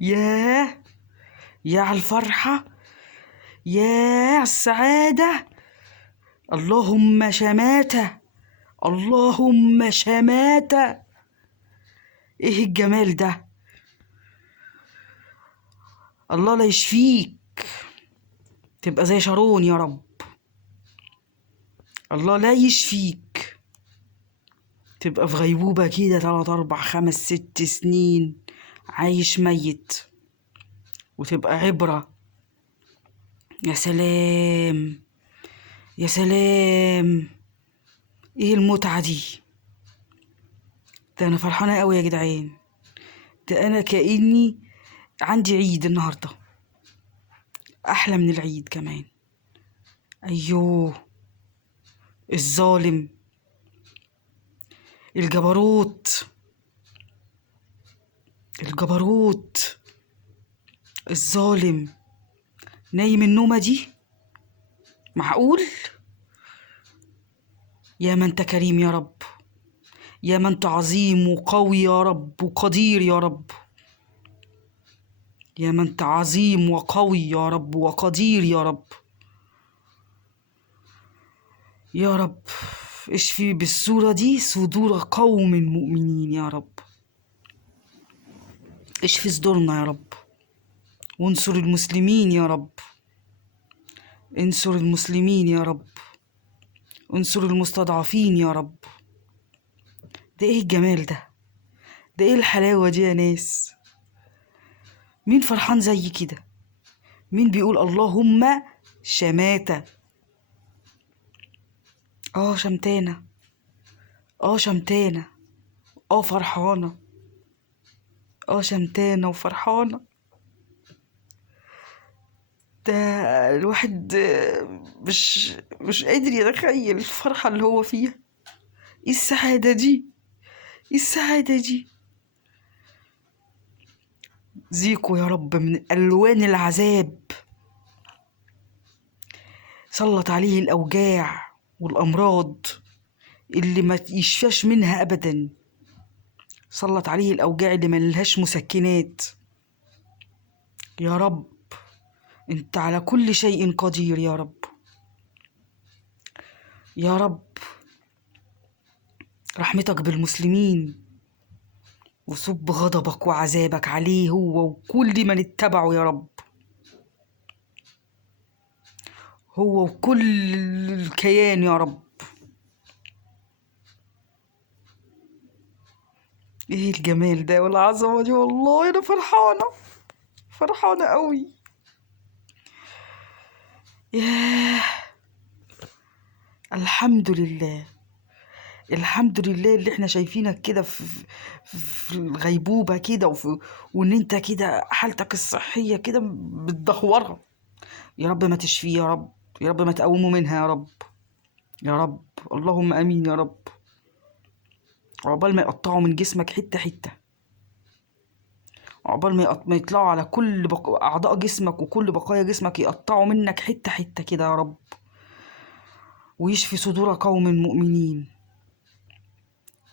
ياه، يا على الفرحة، ياه على السعادة. اللهم شماتة، اللهم شماتة. ايه الجمال ده؟ الله لا يشفيك، تبقى زي شارون يا رب. الله لا يشفيك، تبقى في غيبوبة كده 3 4 5 6 سنين عايش ميت، وتبقى عبرة. يا سلام، يا سلام، ايه المتعة دي؟ ده انا فرحانة قوي يا جدعان. ده انا كأني عندي عيد النهاردة، احلى من العيد كمان. ايوه، الظالم، الجبروت، الجبروت، الظالم نايم النومة دي؟ معقول؟ يا من انت كريم يا رب، يا من انت عظيم وقوي يا رب وقدير يا رب، يا من انت عظيم وقوي يا رب وقدير يا رب. يا رب اشفي بالصورة دي صدور قوم مؤمنين يا رب. اشفي صدورنا يا رب، وانصر المسلمين يا رب. انصر المسلمين يا رب، انصر المستضعفين يا رب. ده ايه الجمال ده؟ ده ايه الحلاوة دي يا ناس؟ مين فرحان زي كده؟ مين بيقول اللهم شماتة؟ شمتانة، شمتانة، فرحانة، شمتانة وفرحانة. ده الواحد مش قادر يتخيل الفرحة اللي هو فيها. ايه السعادة دي؟ ايه السعادة دي؟ زيكو يا رب من ألوان العذاب، سلط عليه الأوجاع والأمراض اللي ما يشفاش منها أبدا. سلط عليه الأوجاع اللي ملهاش مسكنات. يا رب انت على كل شيء قدير يا رب. يا رب رحمتك بالمسلمين، وصب غضبك وعذابك عليه هو وكل من اتبعه يا رب، هو وكل الكيان يا رب. ايه الجمال ده والعظمة دي؟ والله انا فرحانة، فرحانة قوي. ياه، الحمد لله، الحمد لله اللي احنا شايفينك كده في الغيبوبة كده، وان انت كده حالتك الصحية كده بتدهورها. يا رب ما تشفيه يا رب، يا رب ما تقومه منها يا رب، يا رب اللهم امين يا رب. عقبال ما يقطعوا من جسمك حتة حتة، عقبال ما يطلعوا على كل أعضاء جسمك وكل بقايا جسمك، يقطعوا منك حتة حتة كده يا رب. ويشفي صدور قوم مؤمنين،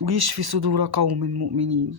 ويشفي صدور قوم مؤمنين.